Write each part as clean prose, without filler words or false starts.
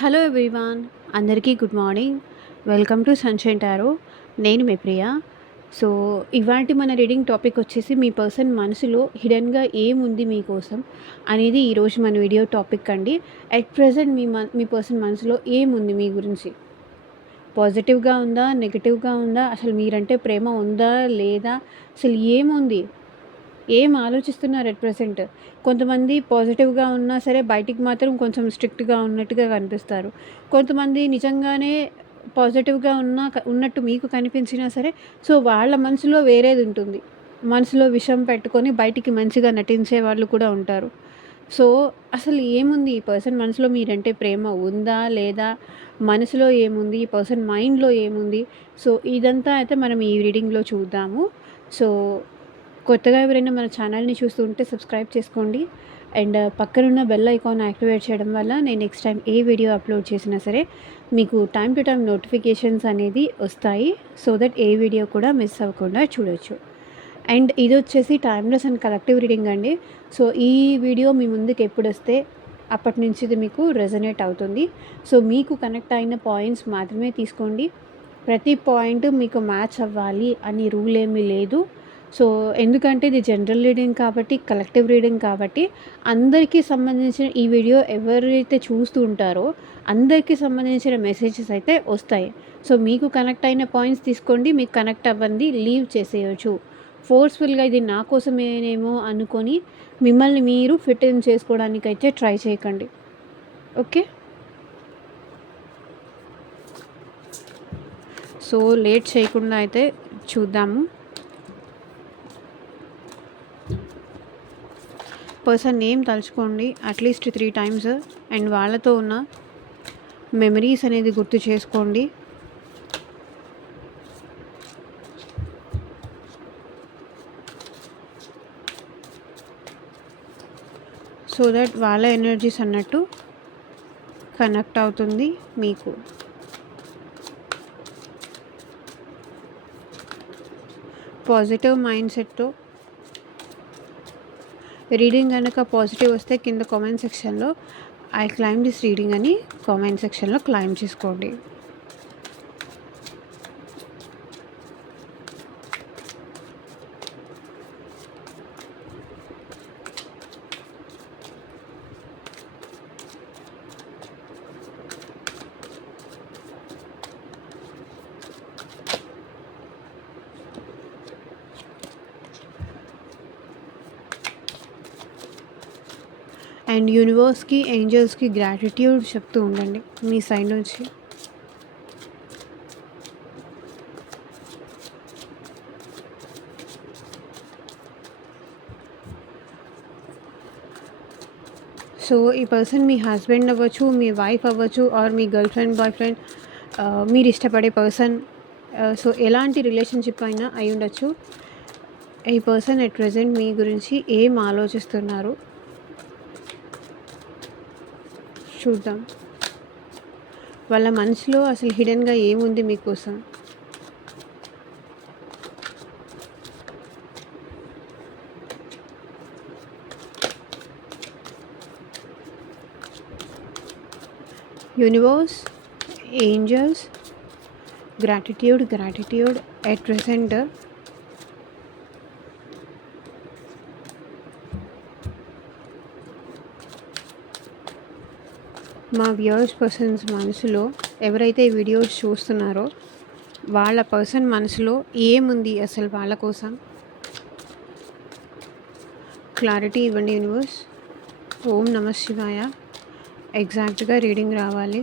Hello everyone, అందరికీ good morning. Welcome to sunshine tarot. నేను మీ ప్రియ. So, ఇవాల్టి మన రీడింగ్ టాపిక్ వచ్చేసి మీ పర్సన్ మనసులో హిడెన్‌గా ఏముంది మీకోసం అనేది ఈరోజు మన వీడియో టాపిక్ అండి. అట్ ప్రెజెంట్ మీ పర్సన్ మనసులో ఏముంది మీ గురించి? పాజిటివ్‌గా ఉందా? నెగెటివ్‌గా ఉందా? అసలు మీరంటే ప్రేమ ఉందా? లేదా? అసలు ఏముంది? ఏం ఆలోచిస్తున్నారు ఎట్ ప్రెజెంట్? కొంతమంది పాజిటివ్‌గా ఉన్నా సరే బయటికి మాత్రం కొంచెం స్ట్రిక్ట్‌గా ఉన్నట్టుగా కనిపిస్తారు. కొంతమంది నిజంగానే పాజిటివ్‌గా ఉన్నట్టు మీకు కనిపించినా సరే, సో, వాళ్ళ మనసులో వేరేదుంటుంది. మనసులో విషం పెట్టుకొని బయటికి మంచిగా నటించే వాళ్ళు కూడా ఉంటారు. సో, అసలు ఏముంది ఈ పర్సన్ మనసులో మీరంటే ప్రేమ ఉందా? లేదా? మనసులో ఏముంది? ఈ పర్సన్ మైండ్‌లో ఏముంది? సో, ఇదంతా అయితే మనం ఈ రీడింగ్‌లో చూద్దాము. సో, కొత్తగా ఎవరైనా మన ఛానల్‌ని చూస్తుంటే సబ్స్క్రైబ్ చేసుకోండి. అండ్ పక్కనున్న బెల్ ఐకాన్ యాక్టివేట్ చేయడం వల్ల నేను నెక్స్ట్ టైం ఏ వీడియో అప్లోడ్ చేసినా సరే మీకు టైమ్ టు టైమ్ నోటిఫికేషన్స్ అనేది వస్తాయి. సో దట్ ఏ వీడియో కూడా మిస్ అవ్వకుండా చూడొచ్చు. అండ్ ఇదొచ్చేసి టైమ్‌లెస్ అండ్ కలెక్టివ్ రీడింగ్ అండి. సో, ఈ వీడియో మీ ముందుకు ఎప్పుడొస్తే అప్పటి నుంచి ఇది మీకు రెజొనేట్ అవుతుంది. సో, మీకు కనెక్ట్ అయిన పాయింట్స్ మాత్రమే తీసుకోండి. ప్రతి పాయింట్ మీకు మ్యాచ్ అవ్వాలి అని రూల్ ఏమీ లేదు. సో, ఎందుకంటే ఇది జనరల్ రీడింగ్ కాబట్టి, కలెక్టివ్ రీడింగ్ కాబట్టి అందరికీ సంబంధించిన ఈ వీడియో ఎవరైతే చూస్తూ ఉంటారో అందరికీ సంబంధించిన మెసేజెస్ అయితే వస్తాయి. సో, మీకు కనెక్ట్ అయిన పాయింట్స్ తీసుకోండి. మీకు కనెక్ట్ అవ్వంది లీవ్ చేసేయొచ్చు. ఫోర్స్‌ఫుల్‌గా ఇది నా కోసమేనేమో అనుకొని మిమ్మల్ని మీరు ఫిట్ ఇన్ చేసుకోవడానికైతే ట్రై చేయకండి. ఓకే. సో, లేట్ చేయకుండా అయితే చూద్దాము. పర్సన్ నేమ్ తలుచుకోండి అట్లీస్ట్ 3 టైమ్స్. అండ్ వాళ్ళతో ఉన్న మెమరీస్ అనేది గుర్తు చేసుకోండి. సో దట్ వాళ్ళ ఎనర్జీస్ అన్నట్టు కనెక్ట్ అవుతుంది మీకు. పాజిటివ్ మైండ్ సెట్తో రీడింగ్ కనుక పాజిటివ్ వస్తే కింద కామెంట్ సెక్షన్లో ఐ క్లైమ్ దిస్ రీడింగ్ అని కామెంట్ సెక్షన్లో క్లైమ్ చేసుకోండి. అండ్ యూనివర్స్కి, ఏంజల్స్కి గ్రాటిట్యూడ్ చెప్తూ ఉండండి మీ సైడ్ నుంచి. సో, ఈ పర్సన్ మీ హస్బెండ్ అవ్వచ్చు, మీ వైఫ్ అవ్వచ్చు, ఆర్ మీ గర్ల్ ఫ్రెండ్, బాయ్ ఫ్రెండ్, మీరు ఇష్టపడే పర్సన్. సో, ఎలాంటి రిలేషన్షిప్ అయినా అయి ఉండొచ్చు. ఈ పర్సన్ ఎట్ ప్రెజెంట్ మీ గురించి ఏం ఆలోచిస్తున్నారు చూద్దాం. వాళ్ళ మనసులో అసలు హిడెన్గా ఏముంది మీకోసం? Universe, angels, gratitude at present మా వ్యూయర్స్ పర్సన్స్ మనసులో ఎవరైతే ఈ వీడియోస్ చూస్తున్నారో వాళ్ళ పర్సన్ మనసులో ఏముంది అసలు వాళ్ళ కోసం? క్లారిటీ ఇవ్వండి యూనివర్స్. ఓం నమః శివాయ. ఎగ్జాక్ట్గా రీడింగ్ రావాలి.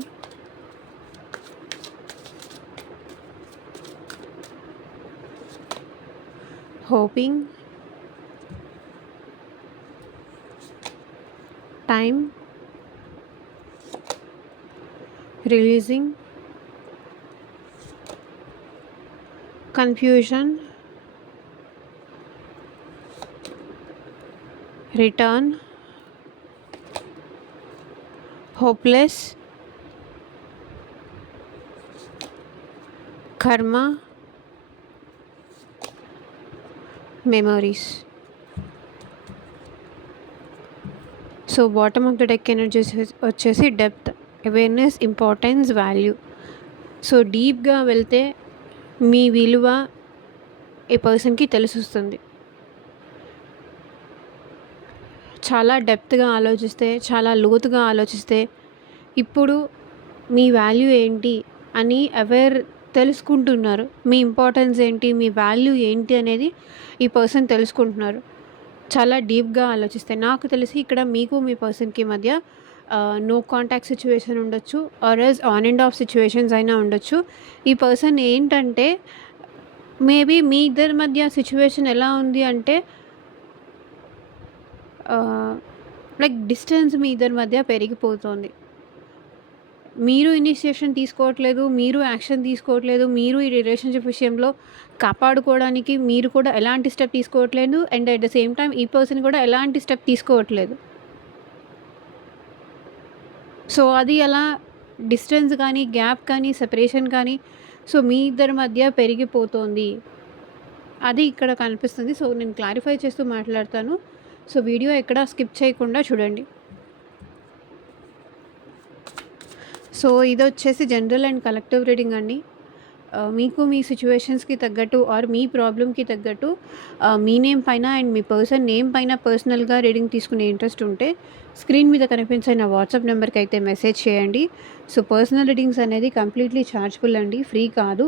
Hoping, time, releasing, confusion, return, hopeless, karma, memories. So, bottom of the deck energies వచ్చేసి depth. Awareness, importance, value. So, డీప్‌గా వెళ్తే మీ విలువ ఈ పర్సన్‌కి తెలిసొస్తుంది. చాలా డెప్త్‌గా ఆలోచిస్తే, చాలా లోతుగా ఆలోచిస్తే, ఇప్పుడు మీ వాల్యూ ఏంటి అని తెలుసుకుంటున్నారు. మీ ఇంపార్టెన్స్ ఏంటి, మీ వాల్యూ ఏంటి అనేది ఈ పర్సన్ తెలుసుకుంటున్నారు. చాలా డీప్‌గా ఆలోచిస్తే. నాకు తెలిసి ఇక్కడ మీకు మీ పర్సన్‌కి మధ్య నో కాంటాక్ట్ సిట్యుయేషన్ ఉండొచ్చు. Or else on and of situations అయినా ఉండొచ్చు. ఈ పర్సన్ ఏంటంటే మేబీ మీ ఇద్దరి మధ్య సిట్యుయేషన్ ఎలా ఉంది అంటే లైక్ డిస్టెన్స్ మీ ఇద్దరి మధ్య పెరిగిపోతుంది. మీరు ఇనిషియేషన్ తీసుకోవట్లేదు. మీరు యాక్షన్ తీసుకోవట్లేదు. మీరు ఈ రిలేషన్‌షిప్ విషయంలో కాపాడుకోవడానికి మీరు కూడా ఎలాంటి స్టెప్ తీసుకోవట్లేదు. And at the same time ఈ పర్సన్ కూడా ఎలాంటి స్టెప్ తీసుకోవట్లేదు. సో, అది అలా డిస్టెన్స్ కానీ, గ్యాప్ కానీ, సెపరేషన్ కానీ సో, మీ ఇద్దరి మధ్య పెరిగిపోతోంది. అది ఇక్కడ కనిపిస్తుంది. సో, నేను క్లారిఫై చేస్తూ మాట్లాడతాను. సో, వీడియో ఎక్కడా స్కిప్ చేయకుండా చూడండి. సో, ఇదొచ్చేసి జనరల్ అండ్ కలెక్టివ్ రీడింగ్ అండి. మీకు మీ సిట్యుయేషన్స్‌కి తగ్గట్టు ఆర్ మీ ప్రాబ్లమ్‌కి తగ్గట్టు మీ నేమ్ పైన అండ్ మీ పర్సన్ నేమ్ పైన పర్సనల్‌గా రీడింగ్ తీసుకునే ఇంట్రెస్ట్ ఉంటే స్క్రీన్ మీద కనిపించే నా వాట్సాప్ నెంబర్‌కి అయితే మెసేజ్ చేయండి. సో, పర్సనల్ రీడింగ్స్ అనేది కంప్లీట్‌లీ ఛార్జబుల్ అండి. ఫ్రీ కాదు.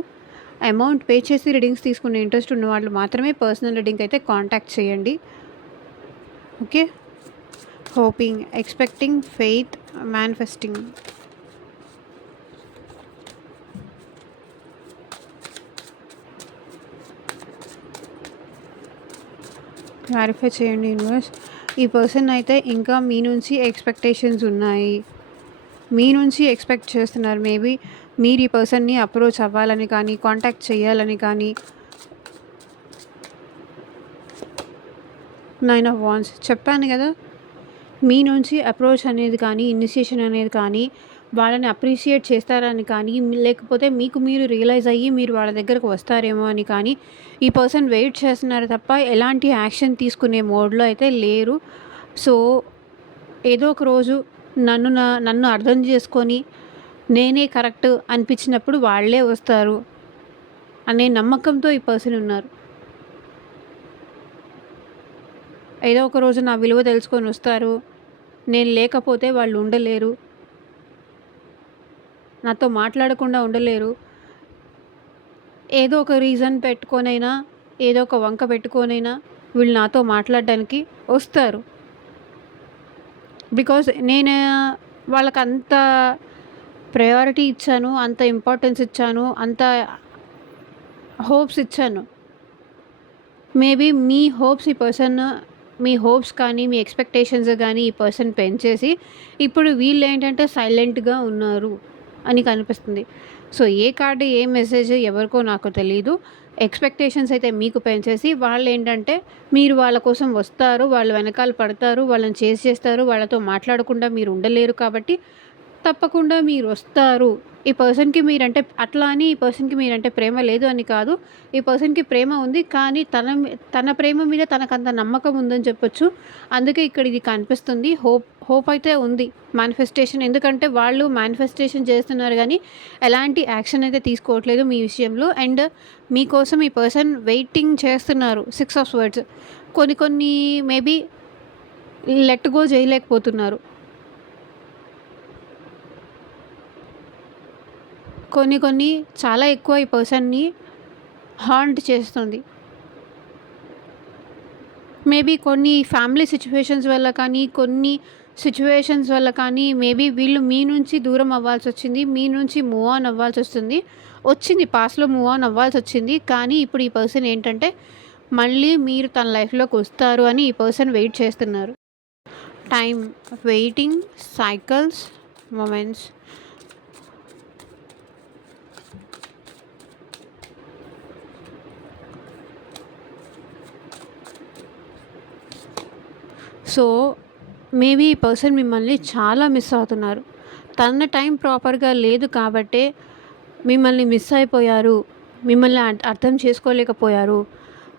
అమౌంట్ పే చేసి రీడింగ్స్ తీసుకునే ఇంట్రెస్ట్ ఉన్న వాళ్ళు మాత్రమే పర్సనల్ రీడింగ్ అయితే కాంటాక్ట్ చేయండి. Okay. Hoping, expecting, faith, manifesting. Clarify చేయండి యూనివర్స్. ఈ పర్సన్ అయితే ఇంకా మీ నుంచి ఎక్స్‌పెక్టేషన్స్ ఉన్నాయి. మీ నుంచి ఎక్స్‌పెక్ట్ చేస్తున్నారు. మేబీ మీరు ఈ పర్సన్‌ని అప్రోచ్ అవ్వాలని కానీ, కాంటాక్ట్ చేయాలని కానీ. 9 ఆఫ్ వాండ్స్ చెప్పాను కదా! మీ నుంచి అప్రోచ్ అనేది కానీ, ఇనిషియేషన్ అనేది కానీ, వాళ్ళని అప్రిషియేట్ చేస్తారని కానీ, లేకపోతే మీకు మీరు రియలైజ్ అయ్యి మీరు వాళ్ళ దగ్గరకు వస్తారేమో అని కానీ, ఈ పర్సన్ వెయిట్ చేస్తున్నారు తప్ప ఎలాంటి యాక్షన్ తీసుకునే మోడ్‌లో అయితే లేరు. సో, ఏదో ఒక రోజు నన్ను అర్థం చేసుకొని, నేనే కరెక్ట్ అనిపించినప్పుడు వాళ్ళే వస్తారు అనే నమ్మకంతో ఈ పర్సన్ ఉన్నారు. ఏదో ఒక రోజు నా విలువ తెలుసుకొని వస్తారు. నేను లేకపోతే వాళ్ళు ఉండలేరు. నాతో మాట్లాడకుండా ఉండలేరు. ఏదో ఒక రీజన్ పెట్టుకొనైనా, ఏదో ఒక వంక పెట్టుకొనైనా వీళ్ళు నాతో మాట్లాడడానికి వస్తారు. బికాజ్ నేను వాళ్ళకంత ప్రయారిటీ ఇచ్చాను, అంత ఇంపార్టెన్స్ ఇచ్చాను, అంత హోప్స్ ఇచ్చాను. మేబీ మీ హోప్స్ కానీ, మీ ఎక్స్‌పెక్టేషన్స్ గానీ ఈ పర్సన్ పెంచేసి, ఇప్పుడు వీళ్ళేంటంటే సైలెంట్‌గా ఉన్నారు అని కనిపిస్తుంది. సో, ఏ కార్డ్, ఏ మెసేజ్ ఎవరికో నాకు తెలీదు. ఎక్స్‌పెక్టేషన్స్ అయితే మీకు పెంచేసి, వాళ్ళేంటంటే మీరు వాళ్ళ కోసం వస్తారు, వాళ్ళ వెనకాల పడతారు, వాళ్ళని చేజ్ చేస్తారు, వాళ్ళతో మాట్లాడకుండా మీరు ఉండలేరు కాబట్టి తప్పకుండా మీరొస్తారు. ఈ పర్సన్‌కి మీరంటే అట్లా అని ఈ పర్సన్‌కి మీరంటే ప్రేమ లేదు అని కాదు. ఈ పర్సన్‌కి ప్రేమ ఉంది. కానీ తన ప్రేమ మీద తనకంత నమ్మకం ఉందని చెప్పొచ్చు. అందుకే ఇక్కడ ఇది కనిపిస్తుంది. హోప్ అయితే ఉంది. మేనిఫెస్టేషన్ ఎందుకంటే వాళ్ళు మేనిఫెస్టేషన్ చేస్తున్నారు గానీ, ఎలాంటి యాక్షన్ అయితే తీసుకోవట్లేదు మీ విషయంలో. అండ్ మీకోసం ఈ పర్సన్ వెయిటింగ్ చేస్తున్నారు. 6 ఆఫ్ స్వర్డ్స్. కొన్ని మేబీ లెట్ గో చేయలేకపోతున్నారు. కొన్ని చాలా ఎక్కువ ఈ పర్సన్‌ని హాంట్ చేస్తుంది. మేబీ కొన్ని ఫ్యామిలీ సిట్యుయేషన్స్ వల్ల కానీ, కొన్ని సిట్యుయేషన్స్ వల్ల కానీ మేబీ వీళ్ళు మీ నుంచి దూరం అవ్వాల్సొచ్చింది. మీ నుంచి మూవ్ ఆన్ అవ్వాల్సొస్తుంది. పాస్ట్‌లో మూవ్ ఆన్ అవ్వాల్సొచ్చింది. కానీ ఇప్పుడు ఈ పర్సన్ ఏంటంటే మళ్ళీ మీరు తన లైఫ్‌లోకి వస్తారు అని ఈ పర్సన్ వెయిట్ చేస్తున్నారు. Time, waiting, cycles, moments. So, maybe ఈ పర్సన్ మిమ్మల్ని చాలా మిస్ అవుతున్నారు. తన టైం ప్రాపర్‌గా లేదు కాబట్టే మిమ్మల్ని మిస్ అయిపోయారు. మిమ్మల్ని అర్థం చేసుకోలేకపోయారు.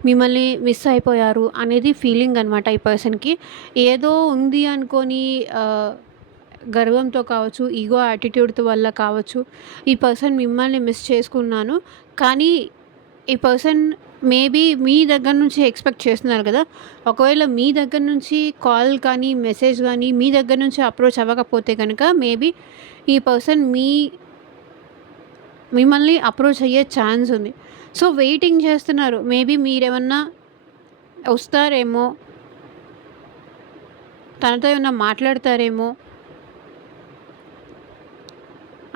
మిమ్మల్ని మిస్ అయిపోయారు అనేది ఫీలింగ్ అనమాట ఈ పర్సన్‌కి. ఏదో ఉంది అనుకోని గర్వంతో కావచ్చు, ఈగో యాటిట్యూడ్ వల్ల కావచ్చు, ఈ పర్సన్ మిమ్మల్ని మిస్ చేసుకున్నాను. కానీ ఈ పర్సన్ మేబీ మీ దగ్గర నుంచి ఎక్స్‌పెక్ట్ చేస్తున్నారు కదా! ఒకవేళ మీ దగ్గర నుంచి కాల్ కానీ, మెసేజ్ గానీ, మీ దగ్గర నుంచి అప్రోచ్ అవ్వకపోతే గనక మేబీ ఈ పర్సన్ మిమ్మల్ని అప్రోచ్ అయ్యే ఛాన్స్ ఉంది. సో, వెయిటింగ్ చేస్తున్నారు. మేబీ మీరేమన్నా వస్తారేమో, తనతో ఏమన్నా మాట్లాడతారేమో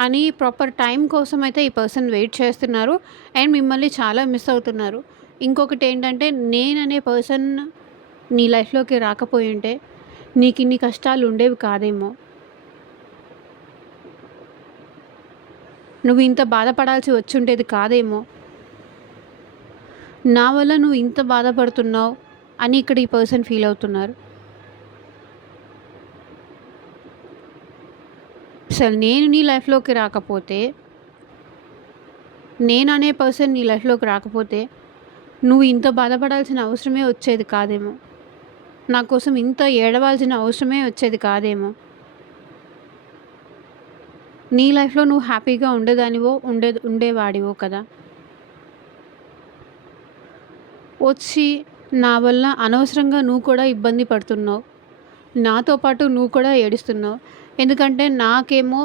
అని ప్రాపర్ టైం కోసం అయితే ఈ పర్సన్ వెయిట్ చేస్తున్నారు. అండ్ మిమ్మల్ని చాలా మిస్ అవుతున్నారు. ఇంకొకటేంటంటే, నేననే పర్సన్ నీ లైఫ్‌లోకి రాకపోయుంటే నీకిన్ని కష్టాలు ఉండేవి కాదేమో. నువ్వు ఇంత బాధపడాల్సి వచ్చుండేది కాదేమో. నా వల్ల నువ్వు ఇంత బాధపడుతున్నావు అని ఇక్కడ ఈ పర్సన్ ఫీల్ అవుతున్నారు. అసలు నేను నీ లైఫ్‌లోకి రాకపోతే, నేననే పర్సన్ నీ లైఫ్‌లోకి రాకపోతే, నువ్వు ఇంత బాధపడాల్సిన అవసరమే వచ్చేది కాదేమో. నా కోసం ఇంత ఏడవాల్సిన అవసరమే వచ్చేది కాదేమో. నీ లైఫ్‌లో నువ్వు హ్యాపీగా ఉండేవాడివో కదా! వచ్చి నా వల్ల అనవసరంగా నువ్వు కూడా ఇబ్బంది పడుతున్నావు. నాతో పాటు నువ్వు కూడా ఏడుస్తున్నావు. ఎందుకంటే నాకేమో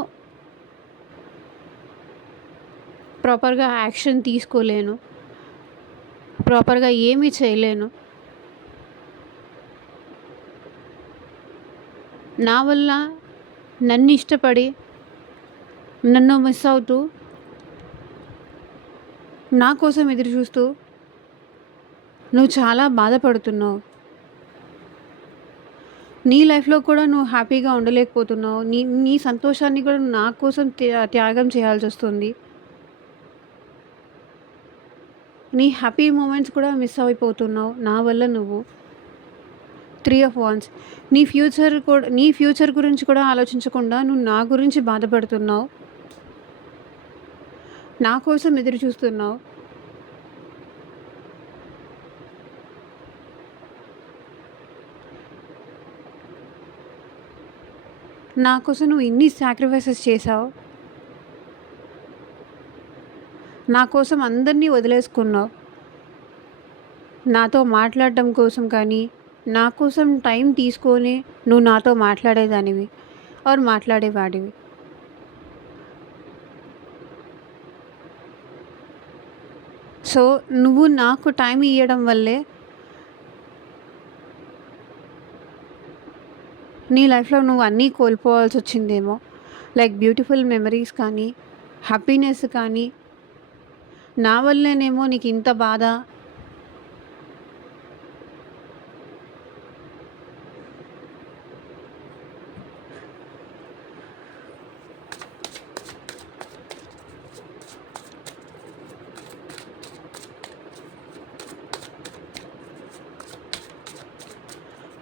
ప్రాపర్‌గా యాక్షన్ తీసుకోలేను. ప్రాపర్‌గా ఏమీ చేయలేను. నా వల్ల నన్ను ఇష్టపడి, నన్ను మిస్ అవుతూ, నా కోసం ఎదురు చూస్తూ నువ్వు చాలా బాధపడుతున్నావు. నీ లైఫ్‌లో కూడా నువ్వు హ్యాపీగా ఉండలేకపోతున్నావు. నీ నీ సంతోషాన్ని కూడా నా కోసం త్యాగం చేయాల్సొస్తుంది. నీ హ్యాపీ మూమెంట్స్ కూడా మిస్ అయిపోతున్నావు నా వల్ల నువ్వు. 3 ఆఫ్ వాండ్స్. నీ ఫ్యూచర్ గురించి కూడా ఆలోచించకుండా నువ్వు నా గురించి బాధపడుతున్నావు. నా కోసం ఎదురు చూస్తున్నావు. నా కోసం నువ్వు ఇన్ని సాక్రిఫైసెస్ చేశావు. నా కోసం అందరినీ వదిలేసుకున్నావు. నాతో మాట్లాడడం కోసం కానీ, నా కోసం టైం తీసుకొని నువ్వు నాతో మాట్లాడేదానివి ఆర్ మాట్లాడేవాడివి. సో, నువ్వు నాకు టైం ఇయ్యడం వల్లే నీ లైఫ్‌లో నువ్వు అన్నీ కోల్పోవాల్సొచ్చిందేమో. లైక్ బ్యూటిఫుల్ మెమరీస్ కానీ, హ్యాపీనెస్ కానీ, నా వల్లేనేమో నీకింత బాధ.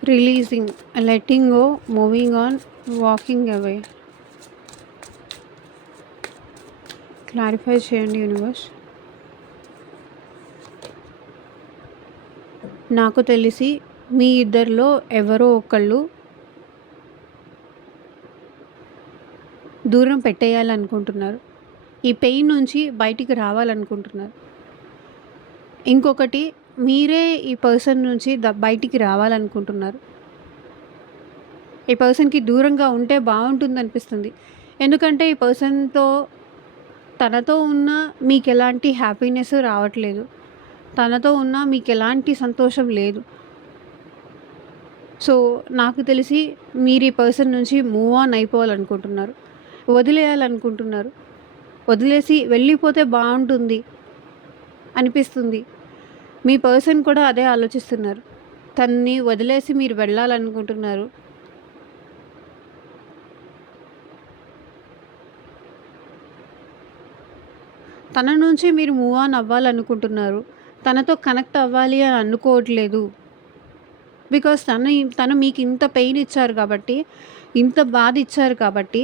Releasing, letting go, moving on, walking away. Clarify చేయండి యూనివర్స్. నాకు తెలిసి మీ ఇద్దరిలో ఎవరో ఒకళ్ళు దూరం పెట్టేయాలనుకుంటున్నారు. ఈ పెయిన్ నుంచి బయటికి రావాలనుకుంటున్నారు. ఇంకొకటి, మీరే ఈ పర్సన్ నుంచి బయటికి రావాలనుకుంటున్నారు. ఈ పర్సన్‌కి దూరంగా ఉంటే బావుంటుందనిపిస్తుంది. ఎందుకంటే ఈ తనతో ఉన్న మీకెలాంటి హ్యాపీనెస్ రావట్లేదు. తనతో ఉన్న మీకెలాంటి సంతోషం లేదు. సో, నాకు తెలిసి మీరు ఈ పర్సన్ నుంచి మూవ్ ఆన్ అయిపోవాలనుకుంటున్నారు. వదిలేయాలనుకుంటున్నారు. వదిలేసి వెళ్ళిపోతే బావుంటుంది అనిపిస్తుంది. మీ పర్సన్ కూడా అదే ఆలోచిస్తున్నారు. తనని వదిలేసి మీరు వెళ్ళాలనుకుంటున్నారు. తన నుంచి మీరు మూవ్ ఆన్ అవ్వాలనుకుంటున్నారు. తనతో కనెక్ట్ అవ్వాలి అని అనుకోవట్లేదు. బికాజ్ తను మీకు ఇంత పెయిన్ ఇచ్చారు కాబట్టి, ఇంత బాధ ఇచ్చారు కాబట్టి,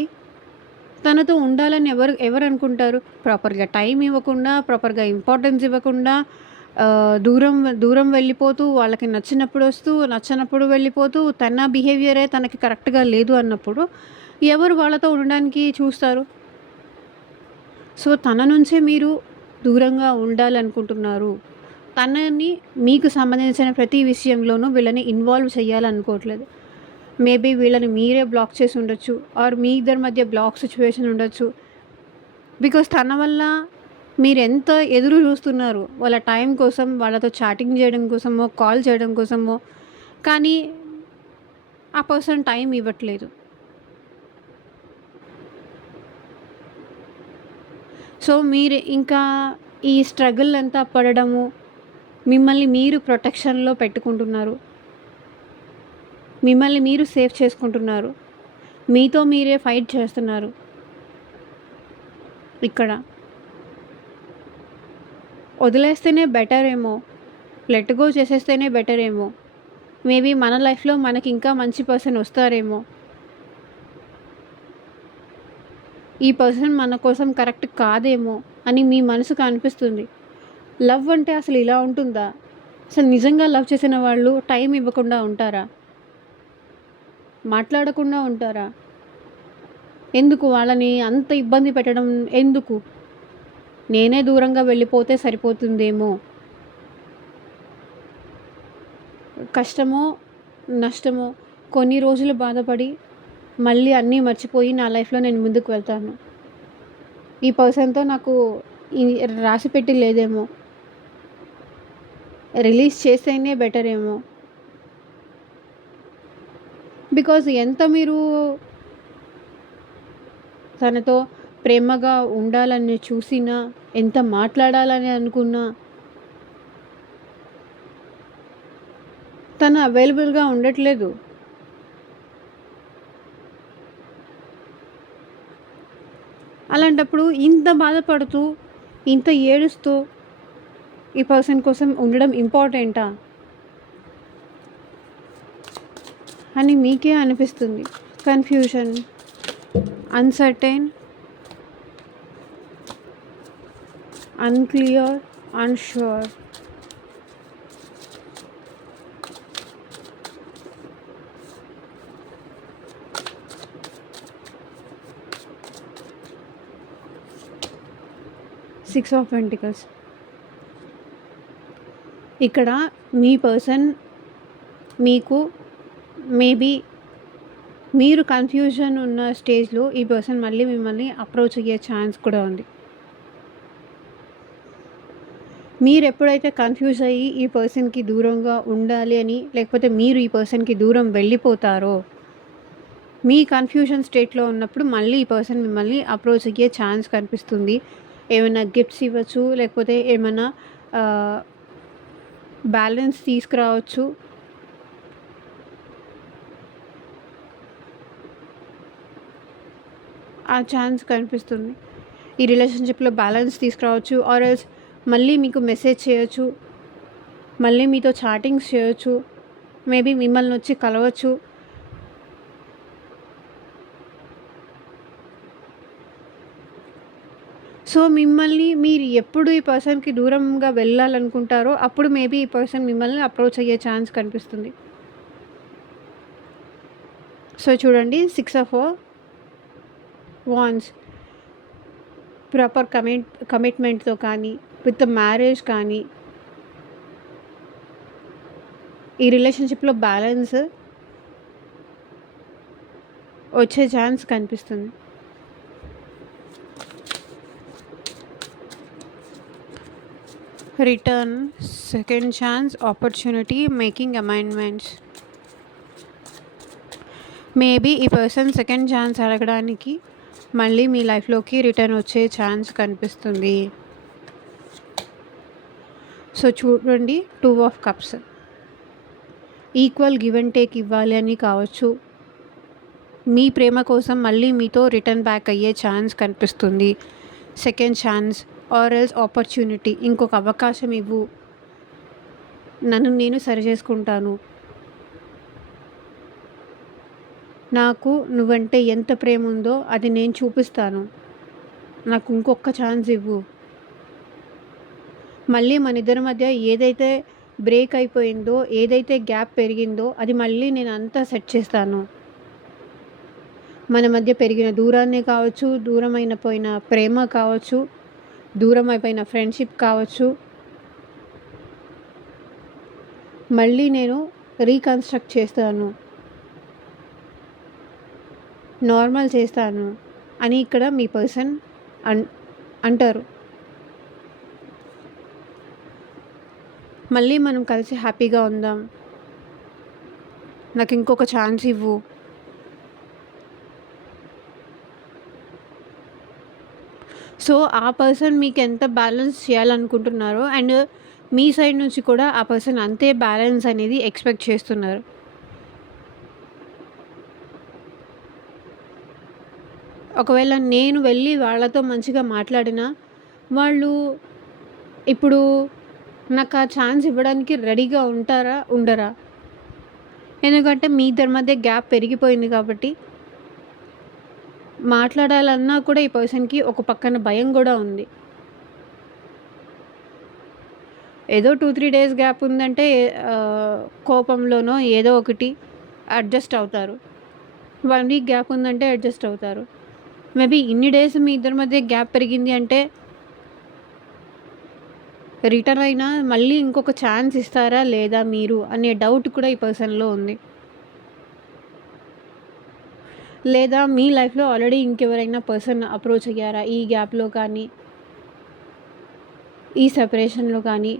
తనతో ఉండాలని ఎవరు అనుకుంటారు? ప్రాపర్‌గా టైం ఇవ్వకుండా, ప్రాపర్‌గా ఇంపార్టెన్స్ ఇవ్వకుండా, దూరం దూరం వెళ్ళిపోతూ, వాళ్ళకి నచ్చినప్పుడు వస్తూ, నచ్చనప్పుడు వెళ్ళిపోతూ, తన బిహేవియరే తనకి కరెక్ట్‌గా లేదు అన్నప్పుడు, ఎవరు వాళ్ళతో ఉండడానికి చూస్తారు? సో, తన నుంచే మీరు దూరంగా ఉండాలనుకుంటున్నారు. తనని మీకు సంబంధించిన ప్రతి విషయంలోనూ వీళ్ళని ఇన్వాల్వ్ చేయాలనుకోవట్లేదు. మేబీ వీళ్ళని మీరే బ్లాక్ చేసి ఉండొచ్చు. ఆర్ మీ ఇద్దరి మధ్య బ్లాక్ సిట్యుయేషన్ ఉండొచ్చు. బికాజ్ తన వల్ల మీరెంత ఎదురు చూస్తున్నారు. వాళ్ళ టైం కోసం, వాళ్ళతో చాటింగ్ చేయడం కోసమో, కాల్ చేయడం కోసమో. కానీ ఆ పర్సన్ టైం ఇవ్వట్లేదు. సో, మీరు ఇంకా ఈ స్ట్రగుల్ అంతా పడడము, మిమ్మల్ని మీరు ప్రొటెక్షన్‌లో పెట్టుకుంటున్నారు. మిమ్మల్ని మీరు సేవ్ చేసుకుంటున్నారు. మీతో మీరే ఫైట్ చేస్తున్నారు ఇక్కడ. వదిలేస్తేనే బెటర్ ఏమో. లెట్ గో చేసేస్తేనే బెటర్ ఏమో. మేబీ మన లైఫ్‌లో మనకి ఇంకా మంచి పర్సన్ వస్తారేమో. ఈ పర్సన్ మన కోసం కరెక్ట్ కాదేమో అని మీ మనసుకు అనిపిస్తుంది. లవ్ అంటే అసలు ఇలా ఉంటుందా? అసలు నిజంగా లవ్ చేసిన వాళ్ళు టైం ఇవ్వకుండా ఉంటారా? మాట్లాడకుండా ఉంటారా? ఎందుకు వాళ్ళని అంత ఇబ్బంది పెట్టడం ఎందుకు? నేనే దూరంగా వెళ్ళిపోతే సరిపోతుందేమో. కష్టమో, నష్టమో కొన్ని రోజులు బాధపడి మళ్ళీ అన్నీ మర్చిపోయి నా లైఫ్‌లో నేను ముందుకు వెళ్తాను. ఈ పర్సన్‌తో నాకు ఈ రాసిపెట్టి లేదేమో. రిలీజ్ చేస్తేనే బెటర్ ఏమో. బికాజ్ ఎంత మీరు తనతో ప్రేమగా ఉండాలని చూసినా, ఎంత మాట్లాడాలని అనుకున్నా, తను అవైలబుల్‌గా ఉండట్లేదు. అలాంటప్పుడు ఇంత బాధపడుతూ, ఇంత ఏడుస్తూ ఈ పర్సన్ కోసం ఉండడం ఇంపార్టెంటా? అని మీకే అనిపిస్తుంది. Confusion, uncertain, unclear, unsure. Six of pentacles. ఇక్కడ మీ పర్సన్ మీకు మేబీ మీరు కన్‌ఫ్యూజన్ ఉన్న స్టేజ్‌లో ఈ పర్సన్ మళ్ళీ మిమ్మల్ని అప్రోచ్ అయ్యే ఛాన్స్ కూడా ఉంది. మీరెప్పుడైతే కన్‌ఫ్యూజ్ అయ్యి ఈ పర్సన్‌కి దూరంగా ఉండాలి అని, లేకపోతే మీరు ఈ పర్సన్‌కి దూరం వెళ్ళిపోతారో, మీ కన్‌ఫ్యూజన్ స్టేట్‌లో ఉన్నప్పుడు మళ్ళీ ఈ పర్సన్ మిమ్మల్ని అప్రోచ్ అయ్యే ఛాన్స్ కనిపిస్తుంది. ఏమైనా గిఫ్ట్స్ ఇవ్వచ్చు, లేకపోతే ఏమన్నా బ్యాలెన్స్ తీసుకురావచ్చు. ఆ ఛాన్స్ కనిపిస్తుంది. ఈ రిలేషన్‌షిప్‌లో బ్యాలెన్స్ తీసుకురావచ్చు. ఆర్ ఎల్స్ మళ్ళీ మీకు మెసేజ్ చేయొచ్చు. మళ్ళీ మీతో చాటింగ్స్ చేయొచ్చు. మేబీ మిమ్మల్ని వచ్చి కలవచ్చు. సో, మిమ్మల్ని మీరు ఎప్పుడు ఈ పర్సన్‌కి దూరంగా వెళ్ళాలనుకుంటారో, అప్పుడు మేబీ ఈ పర్సన్ మిమ్మల్ని అప్రోచ్ అయ్యే ఛాన్స్ కనిపిస్తుంది. సో, చూడండి 6 ఆఫ్ వాండ్స్. ప్రాపర్ కమిట్మెంట్‌తో కానీ, విత్ మ్యారేజ్ కానీ, ఈ రిలేషన్‌షిప్‌లో బ్యాలెన్స్ వచ్చే ఛాన్స్ కనిపిస్తుంది. Return, second chance, opportunity, making amendments. Maybe ఈ పర్సన్ సెకండ్ ఛాన్స్ అడగడానికి మళ్ళీ మీ లైఫ్‌లోకి రిటర్న్ వచ్చే ఛాన్స్ కనిపిస్తుంది. సో, చూడండి 2 of cups. Equal give and take ఇవ్వాలి అని కావచ్చు. మీ ప్రేమ కోసం మళ్ళీ మీతో రిటర్న్ బ్యాక్ అయ్యే ఛాన్స్ కనిపిస్తుంది. Second chance or else opportunity. ఇంకొక అవకాశం ఇవ్వు, నన్ను నేను సరిచేసుకుంటాను, నాకు నువ్వంటే ఎంత ప్రేమ ఉందో అది నేను చూపిస్తాను, నాకు ఇంకొక ఛాన్స్ ఇవ్వు, మళ్ళీ మన ఇద్దరి మధ్య ఏదైతే బ్రేక్ అయిపోయిందో, ఏదైతే గ్యాప్ పెరిగిందో అది మళ్ళీ నేను అంతా సెట్ చేస్తాను, మన మధ్య పెరిగిన దూరాన్నే కావచ్చు, దూరమైన ప్రేమ కావచ్చు, దూరం అయిపోయిన ఫ్రెండ్షిప్ కావచ్చు, మళ్ళీ నేను రీకన్స్ట్రక్ట్ చేస్తాను, నార్మల్ చేస్తాను అని ఇక్కడ మీ పర్సన్ అంటారు. మళ్ళీ మనం కలిసి హ్యాపీగా ఉందాం, నాకు ఇంకొక ఛాన్స్ ఇవ్వు. సో ఆ పర్సన్ మీకు ఎంత బ్యాలెన్స్ చేయాలనుకుంటున్నారో అండ్ మీ సైడ్ నుంచి కూడా ఆ పర్సన్ అంతే బ్యాలెన్స్ అనేది ఎక్స్పెక్ట్ చేస్తున్నారు. ఒకవేళ నేను వెళ్ళి వాళ్ళతో మంచిగా మాట్లాడినా వాళ్ళు ఇప్పుడు నాకు ఆ ఛాన్స్ ఇవ్వడానికి రెడీగా ఉంటారా, ఉండరా? ఎందుకంటే మీ ఇద్దరి మధ్య గ్యాప్ పెరిగిపోయింది కాబట్టి మాట్లాడాలన్నా కూడా ఈ పర్సన్కి ఒక పక్కన భయం కూడా ఉంది. ఏదో 2-3 డేస్ గ్యాప్ ఉందంటే కోపంలోనో ఏదో ఒకటి అడ్జస్ట్ అవుతారు. 1 వీక్ గ్యాప్ ఉందంటే అడ్జస్ట్ అవుతారు. మేబీ ఇన్ని డేస్ మీ ఇద్దరి మధ్య గ్యాప్ పెరిగింది అంటే రిటర్న్ అయినా మళ్ళీ ఇంకొక ఛాన్స్ ఇస్తారా లేదా మీరు అనే డౌట్ కూడా ఈ పర్సన్లో ఉంది. లేదా మీ లైఫ్లో ఆల్రెడీ ఇంకెవరైనా పర్సన్ అప్రోచ్ అయ్యారా ఈ గ్యాప్లో కానీ, ఈ సెపరేషన్లో కానీ?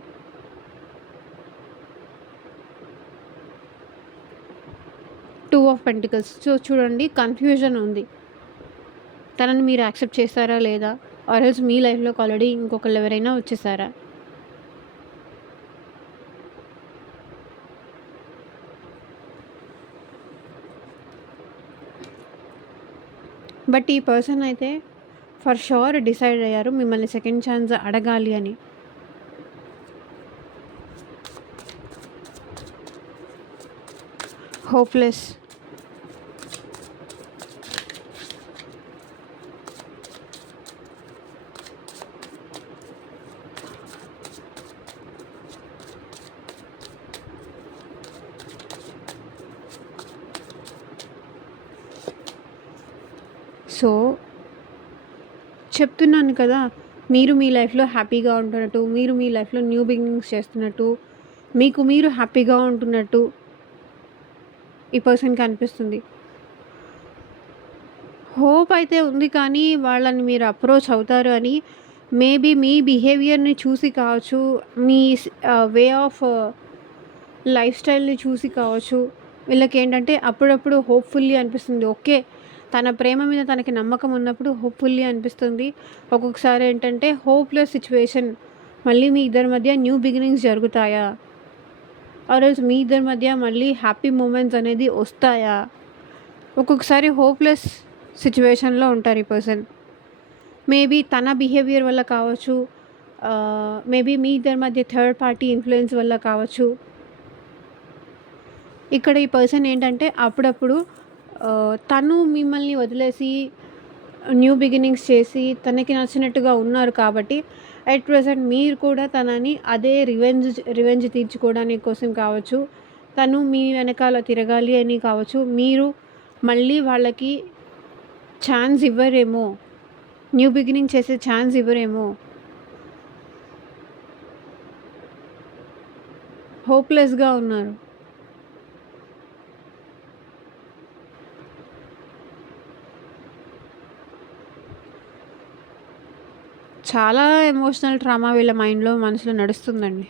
Two of pentacles. సో చూడండి, కన్ఫ్యూజన్ ఉంది. తనని మీరు యాక్సెప్ట్ చేస్తారా లేదా, ఆర్ ఎల్స్ మీ లైఫ్లోకి ఆల్రెడీ ఇంకొకళ్ళు ఎవరైనా వచ్చేసారా? బట్ ఈ పర్సన్ అయితే ఫర్ షూర్ డిసైడ్ అయ్యారు మిమ్మల్ని సెకండ్ ఛాన్స్ అడగాలి అని. హోప్లెస్. సో చెప్తున్నాను కదా, మీరు మీ లైఫ్లో హ్యాపీగా ఉంటున్నట్టు, మీరు మీ లైఫ్లో న్యూ బిగినింగ్స్ చేస్తున్నట్టు, మీకు మీరు హ్యాపీగా ఉంటున్నట్టు ఈ పర్సన్కి అనిపిస్తుంది. హోప్ అయితే ఉంది, కానీ వాళ్ళని మీరు అప్రోచ్ అవుతారు అని మేబీ మీ బిహేవియర్ని చూసి కావచ్చు, మీ వే ఆఫ్ లైఫ్ స్టైల్ని చూసి కావచ్చు, వీళ్ళకి ఏంటంటే అప్పుడప్పుడు హోప్ఫుల్లీ అనిపిస్తుంది. ఓకే, తన ప్రేమ మీద తనకి నమ్మకం ఉన్నప్పుడు హోప్ఫుల్లీ అనిపిస్తుంది. ఒక్కొక్కసారి ఏంటంటే హోప్లెస్ సిచ్యువేషన్, మళ్ళీ మీ ఇద్దరి మధ్య న్యూ బిగినింగ్స్ జరుగుతాయా, ఆర్ ఎల్స్ మీ ఇద్దరి మధ్య మళ్ళీ హ్యాపీ మూమెంట్స్ అనేది వస్తాయా? ఒక్కొక్కసారి హోప్లెస్ సిచ్యువేషన్లో ఉంటారు ఈ పర్సన్. మేబీ తన బిహేవియర్ వల్ల కావచ్చు, మేబీ మీ ఇద్దరి మధ్య థర్డ్ పార్టీ ఇన్ఫ్లుయెన్స్ వల్ల కావచ్చు. ఇక్కడ ఈ పర్సన్ ఏంటంటే అప్పుడప్పుడు తను మిమ్మల్ని వదిలేసి న్యూ బిగినింగ్స్ చేసి తనకి నచ్చినట్టుగా ఉన్నారు కాబట్టి అట్ ప్రెజెంట్ మీరు కూడా తనని అదే రివెంజ్ తీర్చుకోవడానికి కోసం కావచ్చు, తను మీ వెనకాల తిరగాలి అని కావచ్చు, మీరు మళ్ళీ వాళ్ళకి ఛాన్స్ ఇవ్వరేమో, న్యూ బిగినింగ్ చేసే ఛాన్స్ ఇవ్వరేమో. హోప్లెస్గా ఉన్నారు. చాలా ఎమోషనల్ ట్రామా వీళ్ళ మైండ్లో మనసులో నడుస్తుందండి.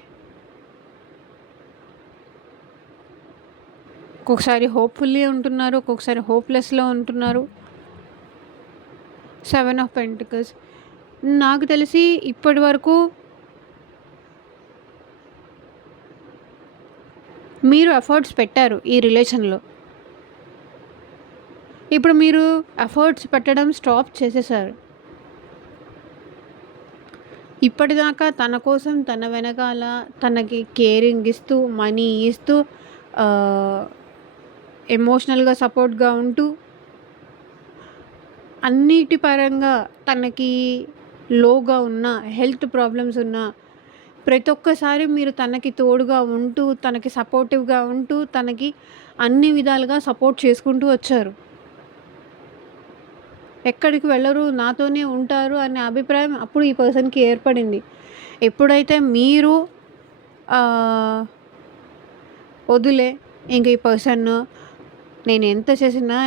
ఒక్కొక్కసారి హోప్ఫుల్లీ ఉంటున్నారు, ఒక్కొక్కసారి హోప్లెస్లో ఉంటున్నారు. 7 ఆఫ్ పెంటికల్స్. నాకు తెలిసి ఇప్పటి వరకు మీరు ఎఫర్ట్స్ పెట్టారు ఈ రిలేషన్లో. ఇప్పుడు మీరు ఎఫర్ట్స్ పెట్టడం స్టాప్ చేసేసారు. ఇప్పటిదాకా తన కోసం తన వెనకాల తనకి కేరింగ్ ఇస్తూ, మనీ ఇస్తూ, ఎమోషనల్గా సపోర్ట్గా ఉంటూ, అన్నిటి పరంగా తనకి లోగా ఉన్న, హెల్త్ ప్రాబ్లమ్స్ ఉన్న ప్రతి ఒక్కసారి మీరు తనకి తోడుగా ఉంటూ, తనకి సపోర్టివ్గా ఉంటూ, తనకి అన్ని విధాలుగా సపోర్ట్ చేసుకుంటూ వచ్చారు. ఎక్కడికి వెళ్ళరు, నాతోనే ఉంటారు అనే అభిప్రాయం అప్పుడు ఈ పర్సన్‌కి ఏర్పడింది. ఎప్పుడైతే మీరు వద్దులే ఇంక ఈ పర్సన్ నేను ఎంత చేసినా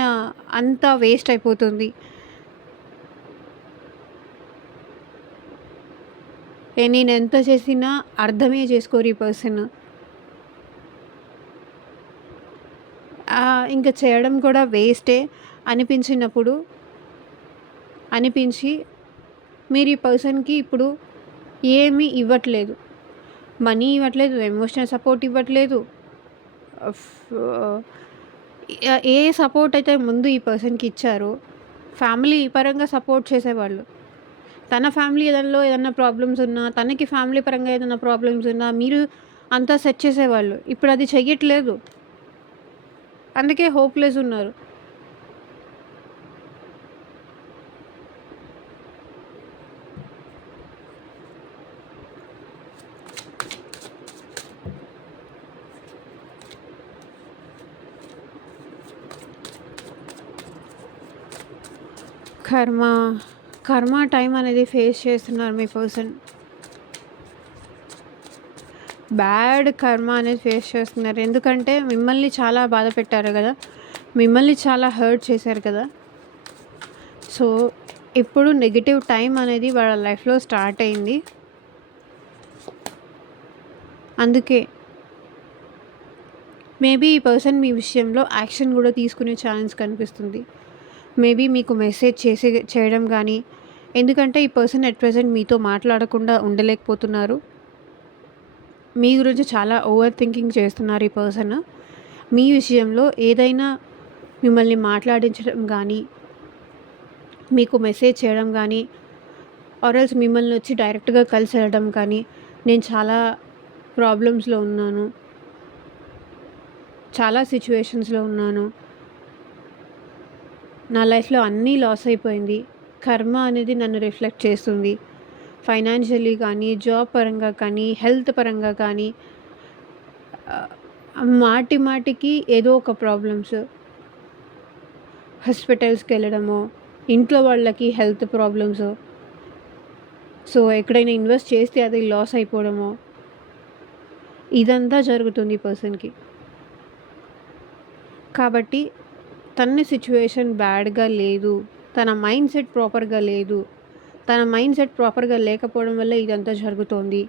అంతా వేస్ట్ అయిపోతుంది. నేనెంత చేసినా అర్థమే చేసుకోరు ఈ పర్సన్. ఇంక చేయడం కూడా వేస్టే అనిపించినప్పుడు అనిపించి మీరు ఈ పర్సన్‌కి ఇప్పుడు ఏమీ ఇవ్వట్లేదు. మనీ ఇవ్వట్లేదు, ఎమోషనల్ సపోర్ట్ ఇవ్వట్లేదు. ఫ్ ఏ సపోర్ట్ అయితే ముందు ఈ పర్సన్‌కి ఇచ్చారో ఫ్యామిలీ పరంగా సపోర్ట్ చేసేవాళ్ళు. తన ఫ్యామిలీ ఏదన్నా ప్రాబ్లమ్స్ ఉన్నా, తనకి ఫ్యామిలీ పరంగా ఏదైనా ప్రాబ్లమ్స్ ఉన్నా మీరు అంతా సెట్ చేసేవాళ్ళు. ఇప్పుడు అది చెయ్యట్లేదు. అందుకే హోప్‌లెస్ ఉన్నారు. కర్మ, కర్మ టైం అనేది ఫేస్ చేస్తున్నారు మీ పర్సన్. బ్యాడ్ కర్మ అనేది ఫేస్ చేస్తున్నారు. ఎందుకంటే మిమ్మల్ని చాలా బాధ పెట్టారు కదా! మిమ్మల్ని చాలా హర్ట్ చేశారు కదా! సో, ఇప్పుడు నెగెటివ్ టైం అనేది వాళ్ళ లైఫ్‌లో స్టార్ట్ అయింది. అందుకే మేబీ ఈ పర్సన్ మీ విషయంలో యాక్షన్ కూడా తీసుకునే ఛాన్స్ కనిపిస్తుంది. మేబీ మీకు మెసేజ్ చేయడం కానీ, ఎందుకంటే ఈ పర్సన్ అట్ ప్రెజెంట్ మీతో మాట్లాడకుండా ఉండలేకపోతున్నారు. మీ గురించి చాలా ఓవర్ థింకింగ్ చేస్తున్నారు ఈ పర్సన్. మీ విషయంలో ఏదైనా మిమ్మల్ని మాట్లాడించడం కానీ, మీకు మెసేజ్ చేయడం కానీ, ఆర్ ఎల్స్ మిమ్మల్ని వచ్చి డైరెక్ట్గా కలిసి వెళ్ళడం కానీ, నేను చాలా ప్రాబ్లమ్స్లో ఉన్నాను, చాలా సిచ్యువేషన్స్లో ఉన్నాను, నా లైఫ్లో అన్నీ లాస్ అయిపోయింది, కర్మ అనేది నన్ను రిఫ్లెక్ట్ చేస్తుంది, ఫైనాన్షియల్లీ కానీ, జాబ్ పరంగా కానీ, హెల్త్ పరంగా కానీ, మాటి మాటికి ఏదో ఒక ప్రాబ్లమ్స్, హాస్పిటల్స్కి వెళ్ళడమో, ఇంట్లో వాళ్ళకి హెల్త్ ప్రాబ్లమ్స్, సో ఎక్కడైనా ఇన్వెస్ట్ చేస్తే అది లాస్ అయిపోవడమో, ఇదంతా జరుగుతుంది ఈ పర్సన్కి. కాబట్టి తన సిచ్యువేషన్ బ్యాడ్గా లేదు, తన మైండ్ సెట్ ప్రాపర్గా లేదు, తన మైండ్ సెట్ ప్రాపర్గా లేకపోవడం వల్ల ఇదంతా జరుగుతోంది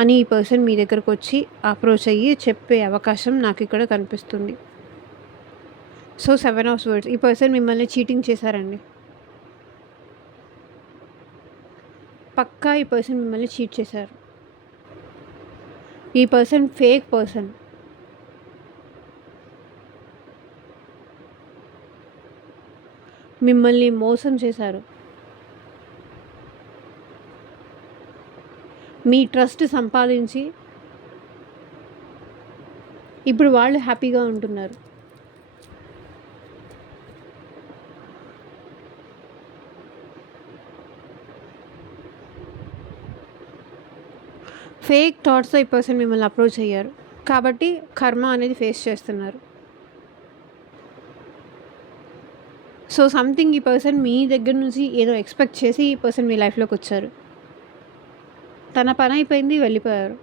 అని ఈ పర్సన్ మీ దగ్గరకు వచ్చి అప్రోచ్ అయ్యి చెప్పే అవకాశం నాకు ఇక్కడ కనిపిస్తుంది. సో 7 ఆఫ్ స్వర్డ్స్, ఈ పర్సన్ మిమ్మల్ని చీటింగ్ చేశారండి. పక్కా ఈ పర్సన్ మిమ్మల్ని చీట్ చేశారు. ఈ పర్సన్ ఫేక్ పర్సన్. మిమ్మల్ని మోసం చేశారు. మీ ట్రస్ట్ సంపాదించి ఇప్పుడు వాళ్ళు హ్యాపీగా ఉంటున్నారు. ఫేక్ థాట్స్తో ఈ పర్సన్ మిమ్మల్ని అప్రోచ్ అయ్యారు కాబట్టి కర్మ అనేది ఫేస్ చేస్తున్నారు. సో సంథింగ్ ఈ పర్సన్ మీ దగ్గర నుంచి ఏదో ఎక్స్పెక్ట్ చేసి ఈ పర్సన్ మీ లైఫ్లోకి వచ్చారు. తన పని అయిపోయింది, వెళ్ళిపోయారు.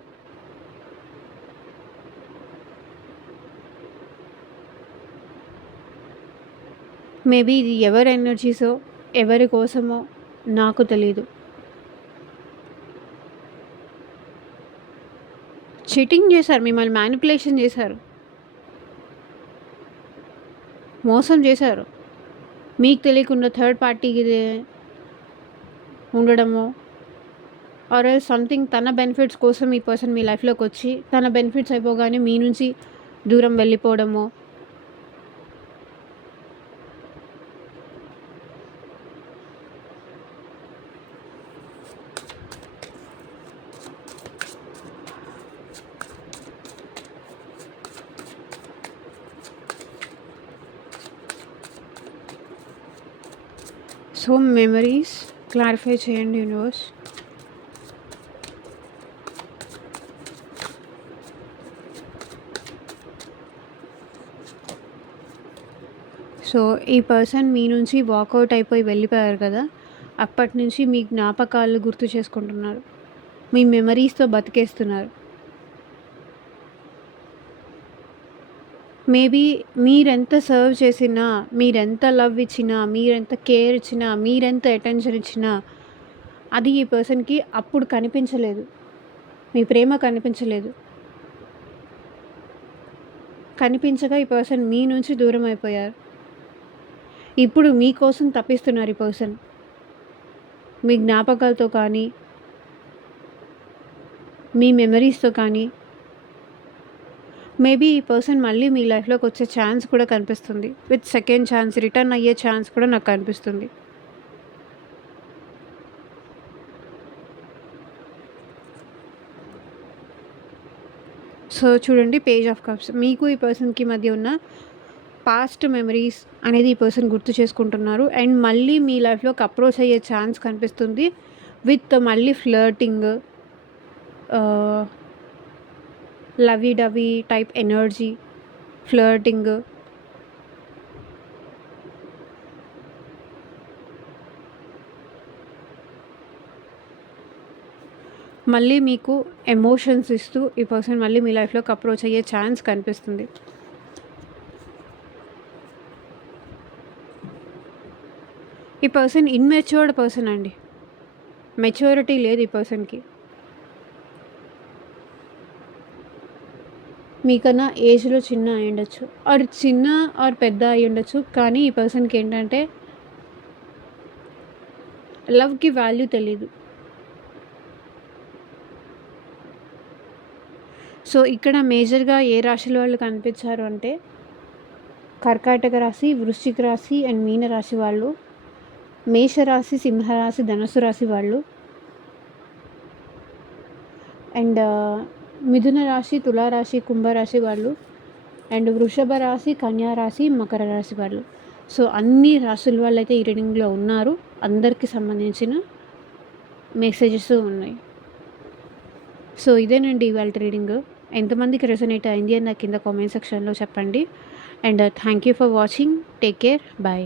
మేబీ ఇది ఎవరి ఎనర్జీసో ఎవరి కోసమో నాకు తెలీదు. చీటింగ్ చేశారు, మిమ్మల్ని మ్యానిపులేషన్ చేశారు, మోసం చేశారు. మీకు తెలియకుండా థర్డ్ పార్టీకి ఉండడమో ఆర్ సంథింగ్ తన బెనిఫిట్స్ కోసం ఈ పర్సన్ మీ లైఫ్లోకి వచ్చి తన బెనిఫిట్స్ అయిపోగానే మీ నుంచి దూరం వెళ్ళిపోవడమో, సో మెమరీస్ క్లారిఫై చేయండి యూనివర్స్. సో, ఈ పర్సన్ మీ నుంచి వాకౌట్ అయిపోయి వెళ్ళిపోయారు కదా! అప్పటినుంచి మీ జ్ఞాపకాలు గుర్తు చేసుకుంటున్నారు. మీ మెమరీస్‌తో బతికేస్తున్నారు. మేబీ మీరెంత సర్వ్ చేసినా, మీరెంత లవ్ ఇచ్చినా, మీరెంత కేర్ ఇచ్చినా, మీరెంత అటెన్షన్ ఇచ్చినా, అది ఈ పర్సన్‌కి అప్పుడు కనిపించలేదు. మీ ప్రేమ కనిపించలేదు. కనిపించగా ఈ పర్సన్ మీ నుంచి దూరం అయిపోయారు. ఇప్పుడు మీకోసం తపిస్తున్నారు ఈ పర్సన్. మీ జ్ఞాపకాలతో కానీ, మీ మెమరీస్‌తో కానీ, మేబీ ఈ పర్సన్ మళ్ళీ మీ లైఫ్‌లోకి వచ్చే ఛాన్స్ కూడా కనిపిస్తుంది. విత్ సెకండ్ ఛాన్స్, రిటర్న్ అయ్యే ఛాన్స్ కూడా నాకు కనిపిస్తుంది. సో, చూడండి పేజ్ ఆఫ్ కప్స్. మీకు ఈ పర్సన్‌కి మధ్య ఉన్న పాస్ట్ మెమరీస్ అనేది ఈ పర్సన్ గుర్తు చేసుకుంటున్నారు. అండ్ మళ్ళీ మీ లైఫ్‌లోకి అప్రోచ్ అయ్యే ఛాన్స్ కనిపిస్తుంది. విత్ మళ్ళీ ఫ్లర్టింగ్, లవీ డవీ టైప్ ఎనర్జీ, ఫ్లర్టింగ్. మళ్ళీ మీకు ఎమోషన్స్ ఇస్తూ ఈ పర్సన్ మళ్ళీ మీ లైఫ్‌లోకి అప్రోచ్ అయ్యే ఛాన్స్ కనిపిస్తుంది. ఈ పర్సన్ ఇన్‌మెచ్యూర్డ్ పర్సన్ అండి. మెచ్యూరిటీ లేదు ఈ పర్సన్‌కి. మీకన్నా ఏజ్‌లో చిన్న అయ్యుండొచ్చు. చిన్న పెద్ద అయ్యుండొచ్చు. కానీ ఈ పర్సన్‌కి ఏంటంటే లవ్‌కి వాల్యూ తెలీదు. సో, ఇక్కడ మేజర్‌గా ఏ రాశుల వాళ్ళు కనిపించారు అంటే కర్కాటక రాశి, వృశ్చిక రాశి అండ్ మీన రాశి వాళ్ళు, మేషరాశి, సింహరాశి, ధనుస్సు రాశి వాళ్ళు, అండ్ మిథున రాశి, తులారాశి, కుంభరాశి వాళ్ళు, అండ్ వృషభ రాశి, కన్యా రాశి, మకర రాశి వాళ్ళు. సో, అన్ని రాశుల వాళ్ళైతే ఈ రీడింగ్‌లో ఉన్నారు. అందరికీ సంబంధించిన మెసేజెస్ ఉన్నాయి. సో, ఇదేనండి ఇవాల్టి రీడింగ్. ఎంతమందికి రెసొనేట్ అయింది అని నాకు కింద కామెంట్ సెక్షన్‌లో చెప్పండి. And thank you for watching. Take care. Bye.